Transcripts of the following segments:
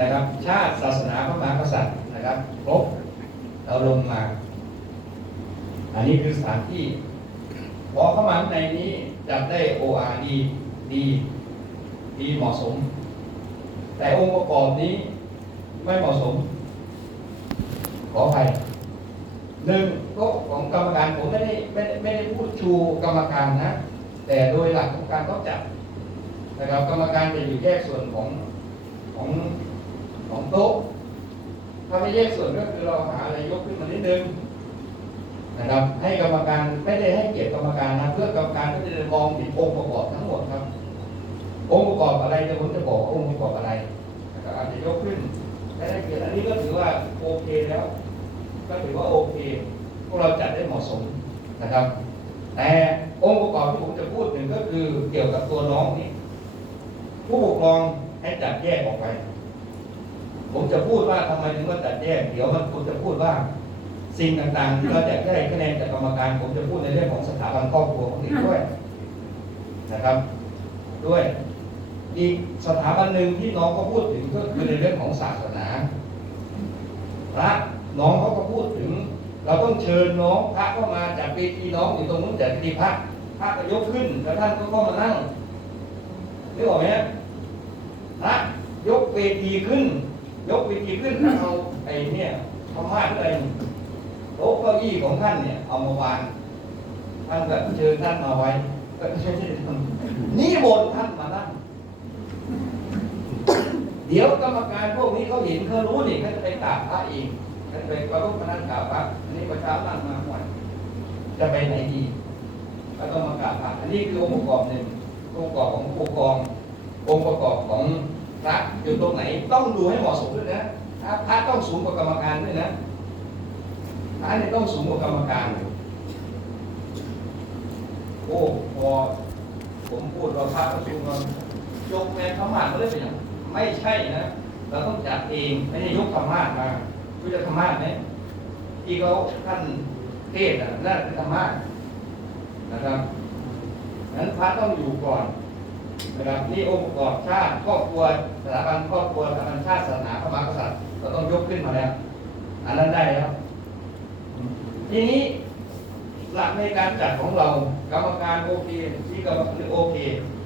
นะครับ ชาติศาสนาพระมหากษัตริย์นะครับครบเราลงมา อันนี้คือสถานที่พอเข้ามาในนี้จับได้ OR ดีดีดีเหมาะสม แต่องค์ประกอบนี้ไม่เหมาะสม ขออภัยหนึ่งโต๊ะของกรรมการผมไม่ได้ไม่ได้ไม่ได้พูดชูกรรมการนะ แต่โดยหลักของการต้องจับนะครับกรรมการจะอยู่แยกส่วนของของ ของโต๊ะ ถ้าไม่แยกส่วนก็คือเราหาอะไรยกขึ้นมานิดนึงนะครับให้กรรมการไม่ได้ให้เกียรติกรรมการนะเพื่อกรรมการก็จะมองเห็นองค์ประกอบทั้งหมดครับ องค์ประกอบอะไรจะผมจะบอกองค์ประกอบอะไรนะครับอาจจะยกขึ้นได้ให้เกียรติอันนี้ก็ถือว่าโอเคแล้ว ก็ถือว่าโอเคพวกเราจัดได้เหมาะสมนะครับ แต่องค์ประกอบที่ผมจะพูดถึงก็คือเกี่ยวกับตัวน้องนี่ผู้ปกครองให้จัดแยกออกไป ผมจะพูดว่าทำไมถึงว่าจัดแยก เดี๋ยวมันผมจะพูดว่า สิ่งต่างๆที่เราจะได้คะแนนจากกรรมการ ผมจะพูดในเรื่องของสถาบันครอบครัวของเด็กด้วยนะครับ ด้วย อีกสถาบันหนึ่งที่น้องก็พูดถึงก็คือในเรื่องของศาสนาพระน้องเขาก็พูดถึง เราต้องเชิญน้องพระเข้ามาจากเวทีน้องอยู่ตรงนู้นจากเวทีพระพระก็ยกขึ้นแล้วท่านก็เข้ามานั่งนึกออกไหมฮะพระยกเวทีขึ้น ยกเวทีขึ้นแล้วเอาไอ้เนี่ยธรรมะอะไรโต๊ะเก้าอี้ของท่านเนี่ย เอามาวางท่านก็เชิญท่านมาไว้ก็ไม่ใช่ทำนี่บนท่านมานั่งเดี๋ยวกรรมการพวกนี้เขาเห็นเขารู้นี่เขาจะไปกราบพระเองเขาจะไปประพฤติพนันกราบพระอันนี้ประชาตั้งมาหมดจะไปไหนดีก็ต้องมากราบพระอันนี้คือองค์ประกอบหนึ่งองค์ประกอบของผู้ปกครององค์ประกอบของ พระอยู่ตรงไหนต้องดูให้เหมาะสมด้วยนะพระพระต้องสูงกว่ากรรมการด้วยนะพระเนี่ยต้องสูงกว่ากรรมการโอ้พอผมพูดเราพระต้องสูงเรายกแม่ขมาดมาเลยเป็นอย่างไม่ใช่นะเราต้องจัดเองไม่ได้ยกธรรมะมารู้จะธรรมะไหมที่เขาท่านเทศน์น่ะนั่นคือธรรมะนะครับนั้นพระต้องอยู่ก่อน นะครับนี่องค์ประกอบชาติครอบครัวสถาบันครอบครัวสถาบันชาติศาสนาพระมหากษัตริย์เราต้องยกขึ้นมาแล้วอันนั้นได้แล้วทีนี้หลักในการจัดของเรากรรมการโอเคที่กรรมการโอเค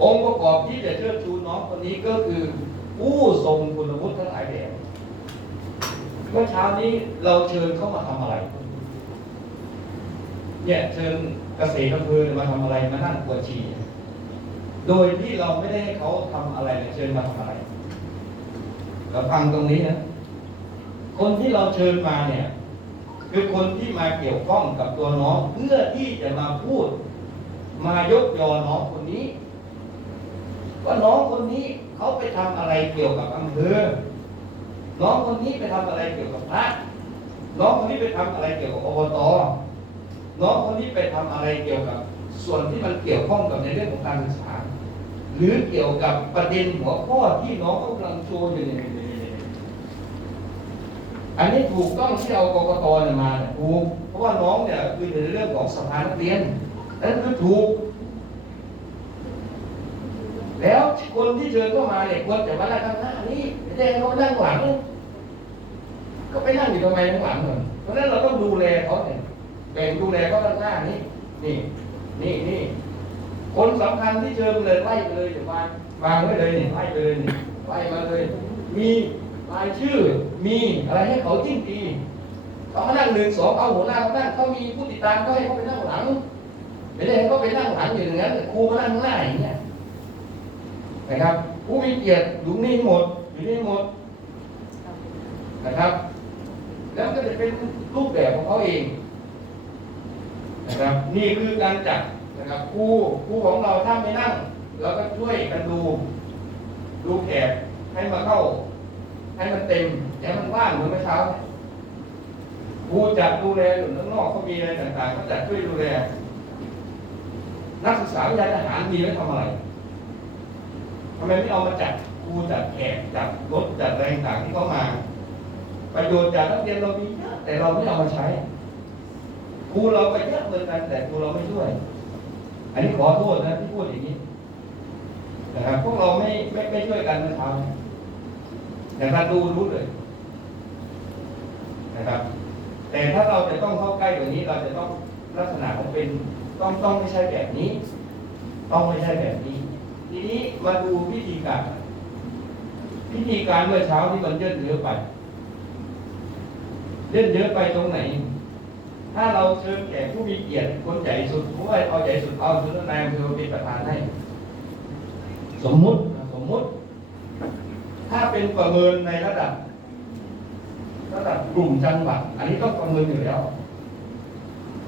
องค์ประกอบที่จะเชิดชูน้องคนนี้ก็คือ ผู้ทรงคุณวุฒิทั้งหลายแด่เมื่อเช้านี้เราเชิญเขามาทำอะไรเนี่ยเชิญเกษตรอำเภอมาทำอะไรมานั่งปวดฉี่ โดยที่เราไม่ได้ให้เขาทำอะไรเลยเชิญมาทำอะไรเราฟังตรงนี้นะ คนที่เราเชิญมาเนี่ย คือคนที่มาเกี่ยวข้องกับตัวน้องเพื่อที่จะมาพูด มายกยอน้องคนนี้ ว่าน้องคนนี้เขาไปทำอะไรเกี่ยวกับอำเภอ น้องคนนี้ไปทำอะไรเกี่ยวกับพระน้องคนนี้ไปทำอะไรเกี่ยวกับอบต น้องคนนี้ไปทำอะไรเกี่ยวกับ ส่วนที่มันเกี่ยวข้องกับในเรื่องของการศึกษา หรือเกี่ยวกับประเด็นหัวข้อที่น้องกำลังโชว์อยู่เนี่ยอันนี้ถูกต้องที่เอากกตเนี่ยมาเนี่ยถูกเพราะว่าน้องเนี่ยคือในเรื่องของสภานักเรียนนั่นคือถูก แล้วคนที่เชิญเข้ามาเนี่ยควรจะมานั่งข้างหน้านี่ไม่ใช่เขามานั่งหลังก็ไปนั่งอยู่ทำไมข้างหลังเหรอเพราะฉะนั้นเราต้องดูแลเขาเนี่ยแบ่งดูแลเขาข้างหน้านี่นี่นี่นี่ คนสำคัญที่เชิญเลยไล่ไปเลยเดี๋ยววางวางไว้เลยนี่ไล่ไปเลยนี่ไล่มาเลย มีรายชื่อมีอะไรให้เขาจิ้มปีเขามานั่งหนึ่งสองเอาหัวหน้าเขานั่งเขามีผู้ติดตามก็ให้เขาไปนั่งหลังไม่ได้ให้เขาไปนั่งหลังอย่างนั้นครูมานั่งข้างหน้าอย่างเงี้ยนะครับผู้มีเกียรติอยู่นี่หมดอยู่นี่หมดนะครับ แล้วก็จะเป็นรูปแบบของเขาเองนะครับนี่คือการจัด นะครับครูครูของเราถ้าไม่นั่งเราก็ช่วยกันดูดูแขกให้มาเข้า ให้มันเต็มให้มันว่างเหมือนเมื่อเช้าครูจัดดูแลอยู่ข้างนอกเขามีอะไรต่างๆก็จัดช่วยดูแลนักศึกษาวิทยาทหารมีไว้ทำอะไรทำไมไม่เอามาจัดครูจัดแขกจัดรถจัดอะไรต่างๆที่เขามา ประโยชน์จากนักเรียนเรามีเยอะแต่เราไม่เอามาใช้ครูเราไปเยอะเหมือนกันแต่ครูเราไม่ช่วย อันนี้ขอโทษนะที่พูดอย่างนี้นะครับพวกเราไม่ไม่ไม่ช่วยกันเมื่อเช้าแต่ถ้าดูรู้เลย นะครับ แต่ถ้าเราจะต้องเข้าใกล้กว่านี้ เราจะต้องลักษณะของเป็นต้องต้องไม่ใช่แบบนี้ ต้องไม่ใช่แบบนี้ ทีนี้มาดูพิธีการพิธีการเมื่อเช้าที่มันเยื่นเยอะไปเยื่นเยอะไปตรงไหน ถ้าเราเชิญแขกผู้มีเกียรติคนใหญ่สุดผู้ว่าเอาใหญ่สุดเอาสุดนายอำเภอเป็นประธานให้ สมมุตินะสมมุติ ถ้าเป็นประเมินในระดับ ระดับกลุ่มจังหวัดอันนี้ต้องประเมินอยู่แล้ว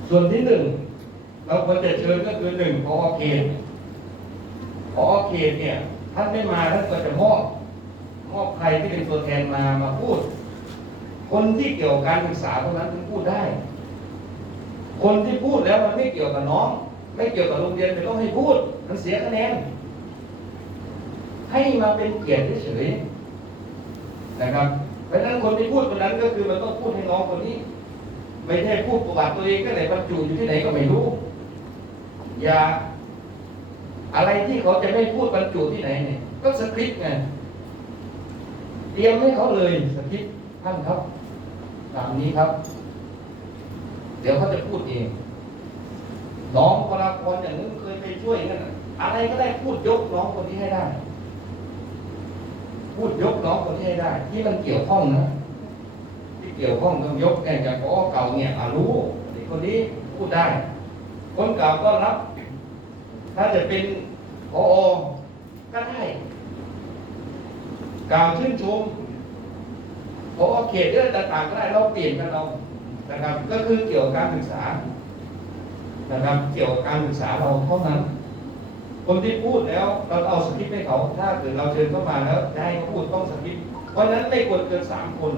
ส่วนที่หนึ่งเราควรจะเชิญก็คือหนึ่งพอเขตพอเขตเนี่ยท่านไม่มาท่านก็จะมอบมอบใครที่เป็นตัวแทนมามาพูด คนที่เกี่ยวกับการศึกษาเท่านั้นถึงพูดได้ คนที่พูดแล้วมันไม่เกี่ยวกับน้อง ไม่เกี่ยวกับโรงเรียนไม่ต้องให้พูด มันเสียคะแนนให้มาเป็นเกียรติเฉยนะครับเพราะฉะนั้นคนที่พูดคนนั้นก็คือมันต้องพูดให้น้องคนนี้ ไม่ใช่พูดประวัติตัวเองก็ไหนบรรจุอยู่ที่ไหนก็ไม่รู้ อย่า อะไรที่เขาจะไม่พูดบรรจุที่ไหนเนี่ยก็สคริปต์ไงเตรียมให้เขาเลยสคริปต์ท่านครับ ตามนี้ครับ ดี๋ยวเขาจะพูดเอง น้องพลากรอย่างนี้นเคยไปช่วยนั่นอะไรก็ได้พูดยกน้องคนนี้ให้ได้ พูดยกน้องคนนี้ให้ได้ ที่มันเกี่ยวข้องนะที่เกี่ยวข้องต้องยกแก่อย่างพอเก่าเนี่ยอารู้เด็กคนนี้พูดได้ คนเก่าก็รับ ถ้าจะเป็นพอก็ได้กล่าวชื่นชมพอเขตเรื่องต่างๆก็ได้เราเปลี่ยนกันเรา นะครับ ก็คือเกี่ยวกับการศึกษานะครับ เกี่ยวกับการศึกษาเราเท่านั้น คนที่พูดแล้วเราเอาสคริปต์ให้เขา ถ้าเกิดเราเชิญเข้ามาแล้วจะให้เขาพูดต้องสคริปต์เพราะฉะนั้นไม่ควรเกินสามคน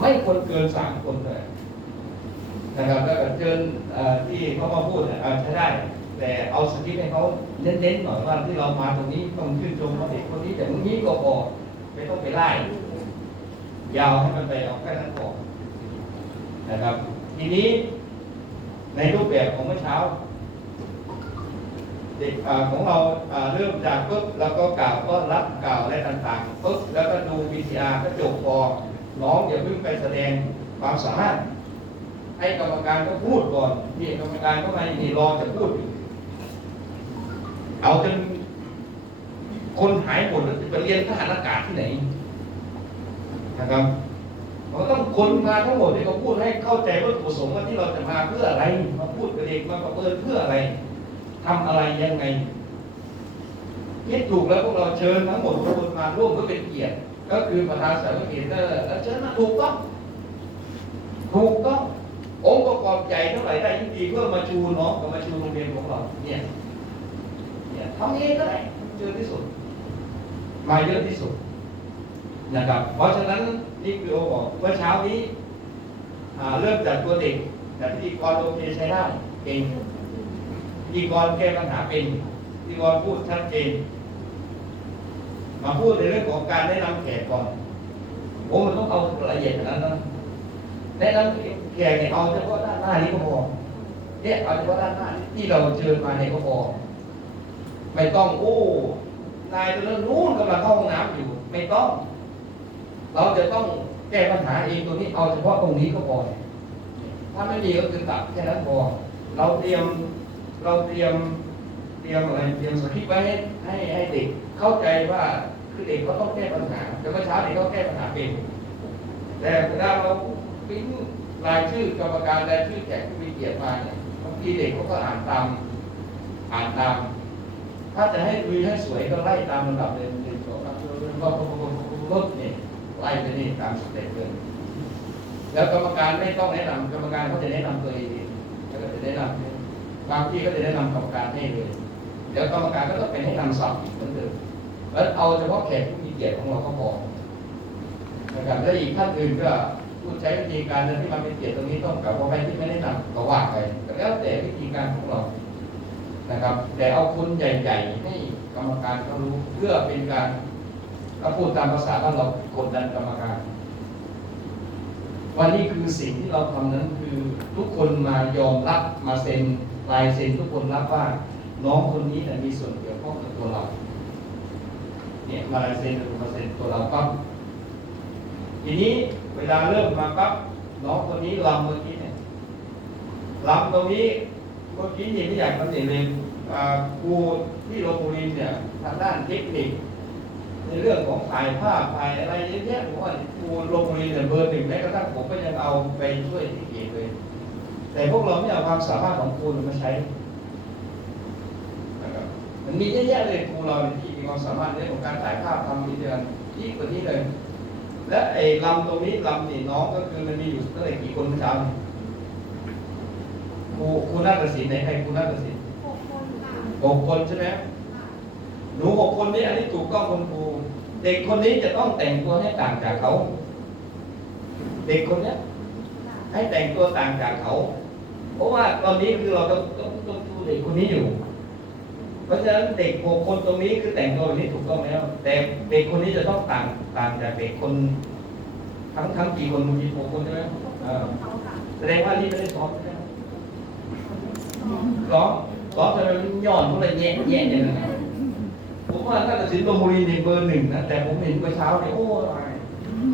ไม่ควรเกินสามคนเลยนะครับแล้วก็เชิญที่เขามาพูดเนี่ยอาจจะได้ แต่เอาสคริปต์ให้เขาเน้นๆหน่อยว่าที่เรามาตรงนี้ต้องชื่นชมว่าเด็กคนนี้แต่ตรงนี้ก็พอไม่ต้องไปไล่ ยาวให้มันไปเอาแค่นั้นพอนะครับ ทีนี้ในรูปแบบของเมื่อเช้า เด็กของเราเริ่มจากปุ๊บแล้วก็กล่าวก็รับกล่าวอะไรต่างๆปุ๊บแล้วก็ดู VCR ก็จบพอน้องอย่าเพิ่งไปแสดงความสามารถ ให้กรรมการก็พูดก่อนที่กรรมการก็มานี่รอจะพูดอยู่เอาจนคนหายหมดจะไปเรียนทหารอากาศที่ไหน นะครับเราต้องคนมาทั้งหมดที่เขาพูดให้เข้าใจวัตถุประสงค์ว่าที่เราจะมาเพื่ออะไรมาพูดกับเด็กมาประเมินเพื่ออะไรทำอะไรยังไงคิดถูกแล้วพวกเราเชิญทั้งหมดทุกคนมาร่วมเพื่อเป็นเกียรติ ก็คือประธานสามัคคีก็เชิญมาถูกต้องถูกต้ององค์ประกอบใหญ่เท่าไหร่ได้ยิ่งดีเพื่อมาชูน้องกับมาชูโรงเรียนของเราเนี่ยเนี่ยทำเองก็ได้เยอที่สุดมาเยอะที่สุด นะครับ เพราะฉะนั้นนี่คือโอบอกเมื่อเช้านี้เริ่มจากตัวเด็กแต่พิธีกรโอเคใช้ได้เก่งพิธีกรแก้ปัญหาเป็นพิธีกรพูดชัดเจนมาพูดในเรื่องของการแนะนำแขกก่อนโอ้มันต้องเอาละเอียดขนาดนั้นแนะนำแขกเนี่ยเอาเฉพาะด้านหน้านี้ก็พอเนี่ยเอาเฉพาะด้านหน้าที่เราเชิญมาเนี่ยก็พอไม่ต้องโอ้นายตัวนั้นนู้นกำลังเข้าห้องน้ำอยู่ ไม่ต้อง เราจะต้องแก้ปัญหาเองตัวนี้เอาเฉพาะตรงนี้ก็พอถ้าไม่มีก็คือตัดแค่นั้นพอเราเตรียมเราเตรียมเตรียมอะไรเตรียมสคริปต์ไว้ให้ให้ให้เด็กเข้าใจว่าคือเด็กเขาต้องแก้ปัญหาแต่เมื่อเช้าเด็กเขาแก้ปัญหาเป็นแต่เวลาเราปิ้นรายชื่อกรรมการรายชื่อแขกผู้มีเกียรติมาเนี่ยบางทีเด็กเขาก็อ่านตามอ่านตาม ถ้าจะให้ดูให้สวยก็ไล่ตามลำดับเลยหนึ่งสองสามสี่ห้าหกเจ็ดแปดเก้าสิบรถเนี่ย ไล่ไปนี่ตามสเต็ปเลยแล้วกรรมการไม่ต้องแนะนำกรรมการเขาจะแนะนำตัวเองเองแล้วก็จะแนะนำบางที่ก็จะแนะนำกรรมการให้เลยเดี๋ยวกรรมการก็ต้องเป็นให้นำสับอีกเหมือนเดิมแล้วเอาเฉพาะแขกผู้มีเกียรติของเราก็พอนะครับแล้วอีกท่านอื่นก็ผู้ใช้วิธีการเดินที่มาเป็นเกียรติตรงนี้ต้องกับว่าไปที่ไม่ได้นำก็ว่าไปแล้วแต่วิธีการของเรานะครับ แต่เอาคนใหญ่ ๆ ให้กรรมการเขารู้เพื่อเป็นการ ถ้าพูดตามภาษาบ้านเรากดดันกรรมการ วันนี้คือสิ่งที่เราทำนั้นคือทุกคนมายอมรับมาเซ็นลายเซ็นทุกคนรับว่า น้องคนนี้นะมีส่วนเกี่ยวข้องกับตัวเรา เนี่ยมาลายเซ็นเป็นเปอร์เซ็นตัวเราก็ทีนี้เวลาเริ่มมาปั๊บน้องคนนี้ลำเมื่อกี้เนี่ยลำตรงนี้เมื่อกี้นี่ไม่อยากทำเองเลยอ่าครูที่โรงเรียนเนี่ยทางด้านเทคนิค ในเรื่องของถ่ายภาพถ่ายอะไรเยอะแยะผมว่าครูโรงเรียนเนี่ยเบอร์หนึ่งแม้กระทั่งผมก็ยังเอาไปช่วยที่เกตเลย แต่พวกเราไม่เอาความสามารถของครูมาใช้นะครับมันมีเยอะแยะเลยครูเราเนี่ยที่มีความสามารถในเรื่องของการถ่ายภาพทำวิดีโอที่กว่านี้เลย และไอ้ลำตรงนี้ลำนี่น้องก็คือมันมีอยู่เท่าไหร่กี่คนเมื่อเช้าเนี่ยครูครูนาฏศิลป์ไหนใครครูนาฏศิลป์หกคนค่ะหกคนใช่ไหม หนูหกคนนี้อันนี้ถูกต้องคุณครูเด็กคนนี้จะต้องแต่งตัวให้ต่างจากเขา เด็กคนเนี้ยให้แต่งตัวต่างจากเขา เพราะว่าตอนนี้คือเราต้องต้องต้องดูเด็กคนนี้อยู่ เพราะฉะนั้นเด็กหกคนตรงนี้คือแต่งตัวแบบนี้ถูกต้องแล้ว แต่เด็กคนนี้จะต้องต่างต่างจากเด็กคน ทั้งทั้งกี่คนมีหกคนใช่ไหมแสดงว่านี่ไม่ได้ซ้อมใช่ไหมซ้อมซ้อมทำไมมันย่อนพวกอะไรแย่แย่อย่างนั้น ผมว่าถ้าตัดสินลมบุรีในเบอร์หนึ่งนะแต่ผมเห็นเมื่อเช้าเนี่ยโอ้ย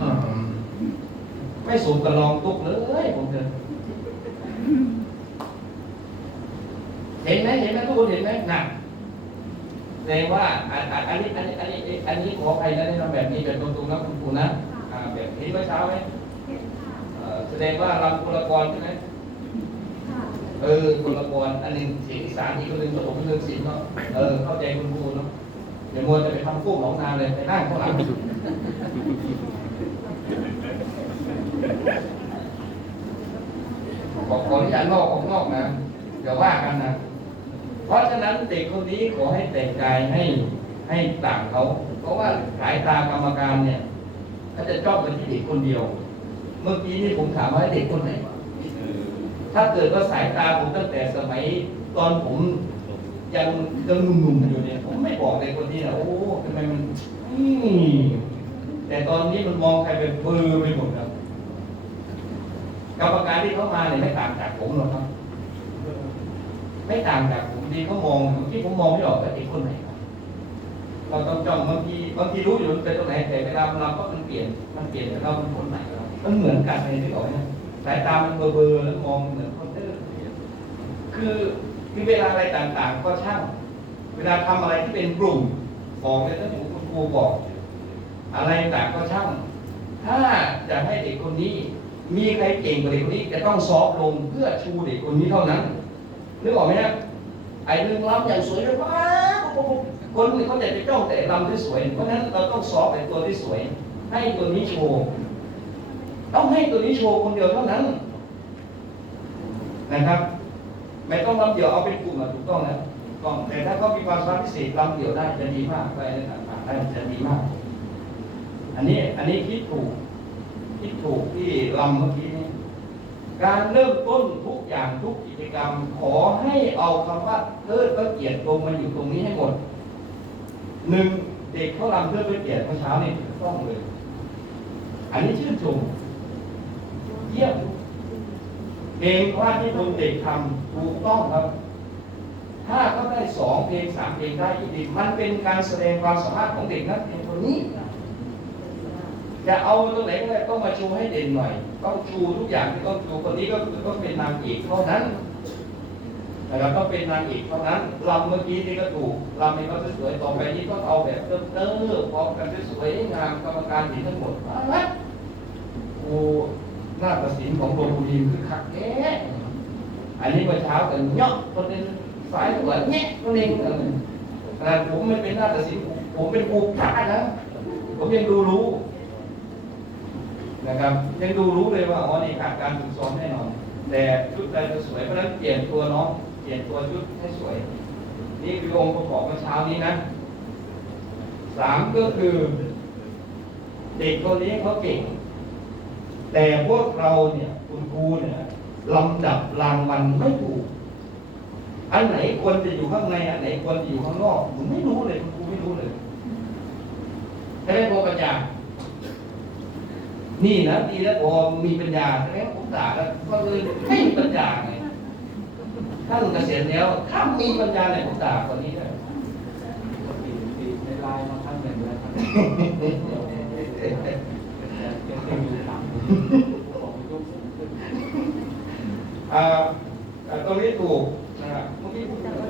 อืมไม่สมกับรองตุ๊กเลยผมเจอเห็นไหมเห็นไหมทุกคนเห็นไหมหนักแสดงว่าอันอันอันนี้อันนี้อันนี้อันนี้ขอใครนะที่ทำแบบนี้แบบตรงๆนะคุณครูนะอ่าแบบเห็นเมื่อเช้าไหมเห็นค่ะเอ่อแสดงว่าลำกุลกรใช่ไหมค่ะเออกุลกรอันหนึ่งเสียงอีสานอีกคนหนึ่งผสมเป็นเรื่องศิลป์เนาะเออเข้าใจคุณครูเนาะ อย่ามัวจะไปทำกุ้งหนองนาเลยไปนั่งข้างหลังบอกขออนุญาตนอกออกนอกนะอย่าว่ากันนะ เพราะฉะนั้นเด็กคนนี้ขอให้แต่งกายให้ให้ต่างเขา เพราะว่าสายตากรรมการเนี่ยเขาจะจ้องไปที่เด็กคนเดียว เมื่อกี้นี่ผมถามว่าเด็กคนไหน ถ้าเกิดว่าสายตาผมตั้งแต่สมัยตอนผม ยังยังหนุ่มๆอยู่เนี่ยผมไม่บอกเลยคนนี้นะโอ้ทำไมมันอืมแต่ตอนนี้มันมองใครเป็นเบอร์ไปหมดครับกรรมการที่เขามาเนี่ยไม่ต่างจากผมหรอกครับ ไม่ต่างจากผมดีเขามองที่ผมมองไม่ออกว่าเด็กคนไหนเราต้องจ้องบางทีบางทีรู้อยู่มันเป็นตรงไหนแต่เวลาเราก็มันเปลี่ยนมันเปลี่ยนแต่เราเป็นคนไหนครับมันเหมือนกันในที่บอกเนี่ยสายตามันเบลอๆแล้วมองเหมือนคนเตอร์คือ คือเวลาอะไรต่างๆ ก็ช่าง เวลาทำอะไรที่เป็นกลุ่มบอกเลยถ้าผมคุณครูบอก อะไรต่างก็ช่าง ถ้าจะให้เด็กคนนี้ มีใครเก่งกว่าเด็กคนนี้จะต้องซอฟต์ลงเพื่อชูเด็กคนนี้เท่านั้นนึกออกไหมฮะไอ้หนึ่งลำอย่างสวยเลยว้าคนอื่นเขาจะไปจ้องแต่ลำที่สวย เพราะฉะนั้นเราต้องซอฟต์ไอ้ตัวที่สวย ให้ตัวนี้โชว์ต้องให้ตัวนี้โชว์คนเดียวเท่านั้นนะครับ ไม่ต้องลำเดียวเอาเป็นกลุ่มอะถูกต้องนะถูกต้อง แต่ถ้าเขามีความสามารถพิเศษลำเดียวได้จะดีมากไปต่างๆได้จะดีมาก อันนี้อันนี้คิดถูกคิดถูกที่ลำเมื่อกี้นี้การเริ่มต้นทุกอย่างทุกกิจกรรม ขอให้เอาคำว่าเทิดพระเกียรติลงมาอยู่ตรงนี้ให้หมดหนึ่งเด็กเขาลำเทิดพระเกียรติเมื่อเช้านี่ถูกต้องเลย อันนี้ชื่นชมเยี่ยม เพลงว่าที่คนเด็กทำถูกต้องครับ ถ้าเขาได้สองเพลงสามเพลงได้อีกดีมันเป็นการแสดงความสามารถของเด็กนักเรียนคนนี้จะเอาตรงไหนก็ได้ต้องมาชูให้เด่นหน่อย ต้องชูทุกอย่างที่ต้องชูคนนี้ก็คือต้องเป็นนางเอกเท่านั้นนะครับต้องเป็นนางเอกเท่านั้นลำเมื่อกี้นี่ก็ถูกลำนี้ก็สวยต่อไปนี้ก็เอาแบบเติมเติมพร้อมกันสวยงามกรรมการเห็นทั้งหมดว่าโอ้ หน้าตัดสินของโรงเรีคือคักแน่อันนี้เมื่อเช้ากันยอคนนึงสายหัวแง่คนนึงเออขนาดผมไม่เป็นหน้าตัดสินผมเป็นครูพระนะผมยังดูรู้ นะครับยังดูรู้เลยว่าอ๋อนี่ขาดการฝึกซ้อมแน่นอน แต่ชุดใดจะสวยเพราะฉะนั้นเปลี่ยนตัวน้องเปลี่ยนตัวชุดให้สวย นี่คือองค์ประกอบเมื่อเช้านี้นะสามก็คือ เด็กคนนี้เขาเก่ง แต่พวกเราเนี่ยคุณครูเนี่ยลำดับรางวัลไม่ถูก อันไหนควรจะอยู่ข้างในอันไหนควรจะอยู่ข้างนอกผมไม่รู้เลยคุณครูไม่รู้เลยใช่ไหมพอปัญญา นี่นะดีแล้วพอมีปัญญาแสดงว่ผมด่าแล้วก็เลยไม่มีปัญญาไงท่านเกษียณแล้ว ถ้ามีปัญญาเนี่ยผมด่าคนนี้ได้ในไลน์มาครั้งหนึ่งแล้ว ตรงนี้ถูกนะครับเมื่อกี้พูดอะไร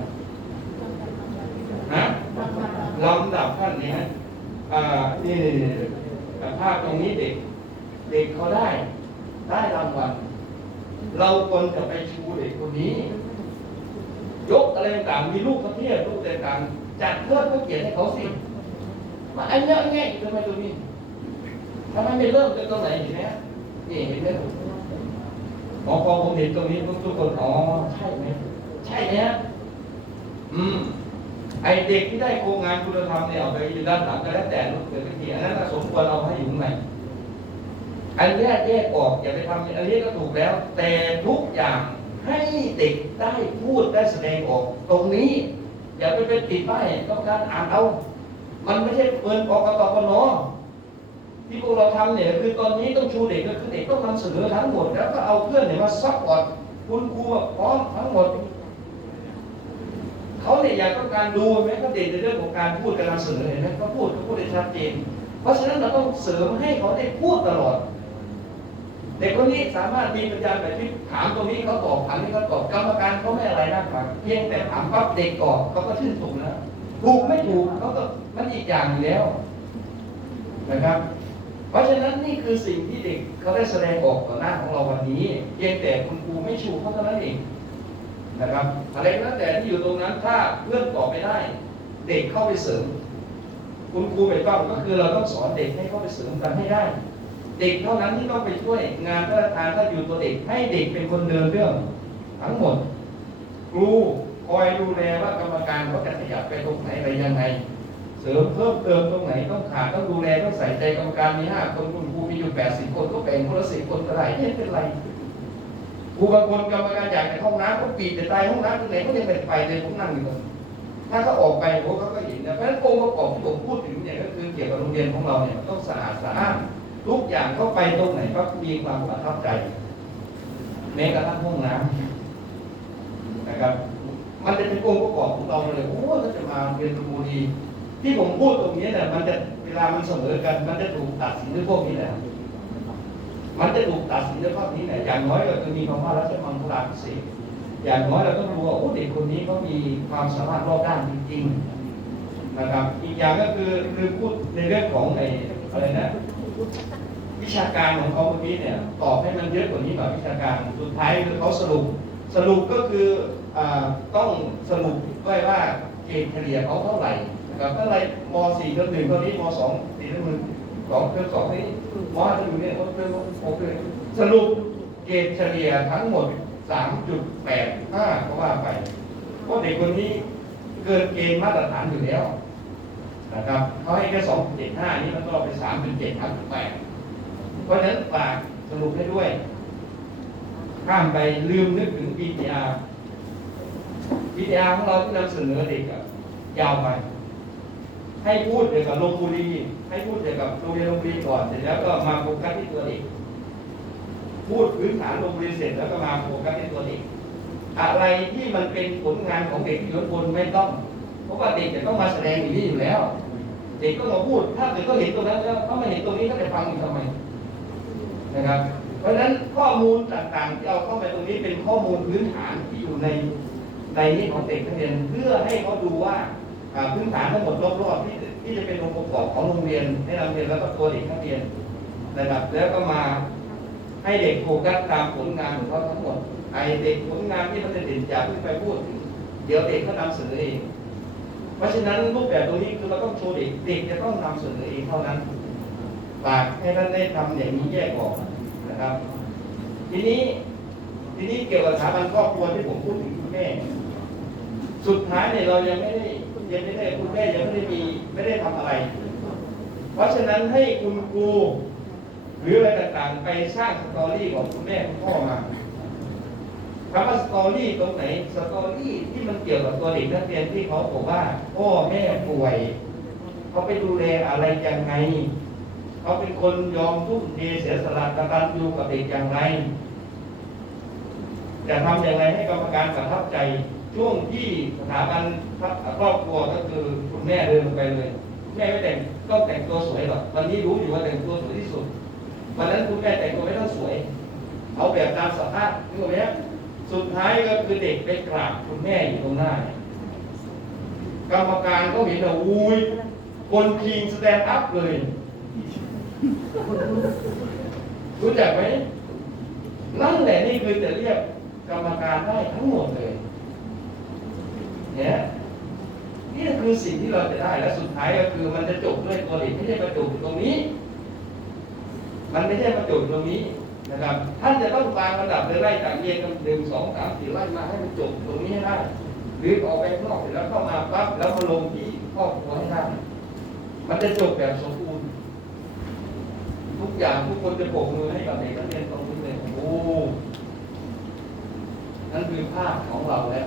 นะลำดับขั้นนี้นะอ่านี่นี่นี่อ่าภาพตรงนี้เด็ก เด็กเขาได้ ได้รางวัล เราควรจะไปชูเด็กคนนี้ ยกอะไรต่างมีลูกประเทศลูกต่างจัดเพื่อเพื่อเกียรติให้เขาสิมาอันเนี้ยง่ายทำไมตรงนี้ทำไมไม่เริ่มกันตรงไหนเห็นไหม นี่เห็นไหมหมอพอผมเห็นตรงนี้ทุกคนอ๋อใช่ไหมใช่ไหมฮะอืมไอเด็กที่ได้โครงงานคุณธรรมเนี่ยเอาไปอยู่ด้านหลังก็แล้วแต่ลูกเกิดขึ้นทีอันนั้นสมควรเอาให้อยู่ข้างในอันแยกแยกออกอย่าไปทำอันนี้ก็ถูกแล้ว แต่ทุกอย่างให้เด็กได้พูดได้แสดงออกตรงนี้ อย่าไปเป็นติดป้ายต้องการอ่านเอา มันไม่ใช่เปินกกตปนอ ที่พวกเราทำเนี่ยคือตอนนี้ต้องชูเด็กก็คือเด็กต้องนำเสนอทั้งหมด แล้วก็เอาเพื่อนเนี่ยมาซัพพอร์ตคุณครูพร้อมทั้งหมดเขาเนี่ยอยากต้องการดูไหมเขาเด่นในเรื่องของการพูดการนำเสนอเห็นไหมเขาพูดเขาพูดได้ชัดเจนเพราะฉะนั้นเราต้องเสริมให้เขาได้พูดตลอดเด็กคนนี้สามารถมีปัญญาแบบที่ถามตรงนี้เขาตอบถามนี้เขาตอบกรรมการเขาไม่อะไรนะครัเพียงแต่ถามปั๊บเด็กตอบเขาก็ชื่นชมนะถูกไม่ถูกเขาก็มันอีกอย่างอยู่แล้วนะครับ เพราะฉะนั้นนี่คือสิ่งที่เด็กเขาได้แสดงออกต่อหน้าของเราวันนี้เพียงแต่คุณครูไม่ชูเขาเท่านั้นเองนะครับอะไรก็แล้วแต่ที่อยู่ตรงนั้นถ้าเพื่อนตอบไม่ได้ เด็กเข้าไปเสริม คุณครูไปต้องก็คือเราต้องสอนเด็กให้เข้าไปเสริมกันให้ได้ เด็กเท่านั้นที่ต้องไปช่วยงานพระราชทานถ้าอยู่ตัวเด็กให้เด็กเป็นคนเดินเรื่องทั้งหมด ครูคอยดูแลว่ากรรมการเขาจะขยับไปตรงไหนอะไรยังไง เสริมเพิ่มเติมตรงไหนต้องขาดต้องดูแลต้องใส่ใจกรรมการมีห้าคนคุณครูมีอยู่แปดสิบคนก็แบ่งคนละสิบคนก็ได้ไม่เป็นไรครูบางคนกรรมการอยากในห้องน้ำก็ปีดแต่ตายห้องน้ำที่ไหนก็ยังเป็นไฟเลยผมนั่งอยู่ตรงถ้าเขาออกไปโอ้เขาก็เห็นนะเพราะฉะนั้นองค์ประกอบที่ผมพูดถึงเนี่ยก็คือเกี่ยวกับโรงเรียนของเราเนี่ยต้องสะอาดสะอ้านทุกอย่างเข้าไปตรงไหนก็มีความประทับใจแม้กระทั่งห้องน้ำนะครับ มันเป็นองค์ประกอบของเราเลยโอ้เราจะมาเรียนรู้ดี ที่ผมพูดตรงนี้เนี่ยมันจะเวลามันเสมอกัน มันจะถูกตัดสินด้วยพวกนี้แหละมันจะถูกตัดสินด้วยภาพนี้แหละอย่างน้อยก็คือมีคำว่ารัชมังคลาภิเศษอย่างน้อยเราต้องรู้ว่าโอ้เด็กคนนี้เขามีความสามารถรอบด้านจริงๆนะครับ อีกอย่างก็คือคือพูดในเรื่องของไอ้อะไรนะ วิชาการของเขาเมื่อกี้เนี่ยตอบให้มันเยอะกว่านี้หน่อยวิชาการสุดท้ายคือเขาสรุปสรุปก็คืออต้องสรุปด้วยว่าเกรดเฉลี่ยเขาเท่าไหร่ นะครับเท่าไรม .4 เทอมหนึ่งเท่านี้ม .2 สี่เทอมหนึ่งสองเทอมสองนี้ม .5 เทอมหนึ่งเนี่ยเขาเทอมหกเลยสรุปเกรดเฉลี่ยทั้งหมด 3.85 ก็ว่าไปเพราะเด็กคนนี้เกินเกณฑ์มาตรฐานอยู่แล้วนะครับเขาให้แค่2.75 นี่มันก็ไป 3.7 3.8เพราะฉะนั้นฝากสรุปให้ด้วย ข้ามไปลืมนึกถึง VTR VTR ของเราที่นำเสนอเด็กอะยาวไป ให้พูดเกี่ยวกับโรงบุรีให้พูดเกี่ยวกับโรงเรียนโรงบุรีก่อนเสร็จแล้วก็มาโฟกัสที่ตัวเด็กพูดพื้นฐานโรงบุรีเสร็จแล้วก็มาโฟกัสที่ตัวเด็กอะไรที่มันเป็นผลงานของเด็กที่ยศบนไม่ต้อง เพราะว่าเด็กจะต้องมาแสดงอยู่นี่อยู่แล้ว เด็กก็มาพูด ถ้าเกิดเขาเห็นตรงนั้นแล้วเขาไม่เห็นตรงนี้เขาจะฟังอีกทำไมนะครับ เพราะฉะนั้นข้อมูลต่างๆที่เอาเข้าไปตรงนี้เป็นข้อมูลพื้นฐานที่อยู่ในในนี้ของเด็กนักเรียนเพื่อให้เขาดูว่า พื้นฐานทั้งหมดรอบๆที่ที่จะเป็นองค์ประกอบของโรงเรียนให้นักเรียนแล้วก็ตัวเด็กนักเรียนนะครับ แล้วก็มาให้เด็กโฟกัสตามผลงานของเขาทั้งหมดไอเด็กผลงานที่มันจะเด่นจากขึ้ไปพูด เดี๋ยวเด็กเขานำเสนอเอง เพราะฉะนั้นรูปแบบตรงนี้คือเราต้องโชว์เด็กเด็กจะต้องนำเสนอเองเท่านั้นฝากให้ท่านได้ทำอย่างนี้แยกออกนะครับ ทีนี้ทีนี้เกี่ยวกับสถาบันครอบครัวที่ผมพูดถึงคุณแม่ สุดท้ายเนี่ยเรายังไม่ได้ ยังไม่ได้คุณแม่ยังไม่ได้มีไม่ได้ทำอะไร เพราะฉะนั้นให้คุณครูหรืออะไรต่างๆ ไปสร้างสตอรี่ของคุณแม่คุณพ่อมาคำว่าสตอรี่ตรงไหนสตอรี่ที่มันเกี่ยวกับตัวเด็กนักเรียนที่เขาบอกว่าพ่อแม่ป่วยเขาไปดูแลอะไรยังไงเขาเป็นคนยอมทุ่มเทเสียสละกตัญญูกับเด็กอย่างไรจะทำอย่างไรให้กรรมการประทับใจ ช่วงที่สถาบันครอบครัวก็คือคุณแม่เดินลงไปเลย แม่ไม่แต่งต้องแต่งตัวสวยหรอกวันนี้รู้อยู่ว่าแต่งตัวสวยที่สุดวันนั้นคุณแม่แต่งตัวไม่ต้องสวย เอาแบบตามสภาพนึกออกไหมสุดท้ายก็คือเด็กไปกราบคุณแม่อยู่ตรงหน้า กรรมการก็เห็นว่าอุ้ยคนคิงสแตนด์อัพเลย รู้จักไหมนั่นแหละนี่คือจะเรียกกรรมการได้ทั้งหมดเลย เนี่ยนี่คือสิ่งที่เราจะได้และสุดท้ายก็คือมันจะจบด้วยตัวเด็กไม่ใช่ประจบตรงนี้ มันไม่ใช่ประจบตรงนี้นะครับ ท่านจะต้องตามระดับไล่จากเรียนกันหนึ่งสองสามสี่ไล่มาให้มันจบตรงนี้ให้ได้หรือออกไปนอกเสร็จแล้วเข้ามาปั๊บแล้วมาลงที่ครอบครัวให้ได้มันจะจบแบบสมบูรณ์ทุกอย่างทุกคนจะโบกมือให้กับเด็กนักเรียนตรงนี้เลยโอ้นั่นคือภาพของเราแล้ว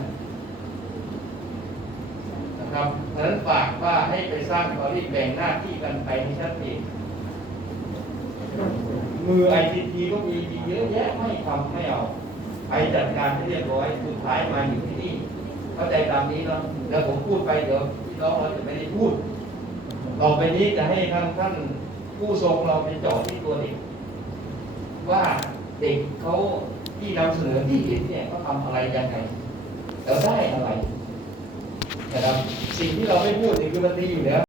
นั้นฝากว่าให้ไปสร้างตอรี่แบ่งหน้าที่กันไปให้ชัดเจนมือไอทีทีก็มีมีเยอะแยะไม่ทำไม่เอาไปจัดการให้เรียบร้อยสุดท้ายมาอยู่ที่นี่เข้าใจตามนี้เนาะแล้วผมพูดไปเดี๋ยวพี่น้องเราจะไม่ได้พูดต่อไปนี้จะให้ท่านท่านผู้ทรงเราไปเจาะที่ตัวเด็กว่าเด็กเขาที่นำเสนอที่เห็นเนี่ยเขาทำอะไรยังไงแล้วได้อะไร นะครับสิ่งที่เราไม่พูดนี่คือมันดีอยู่แล้ว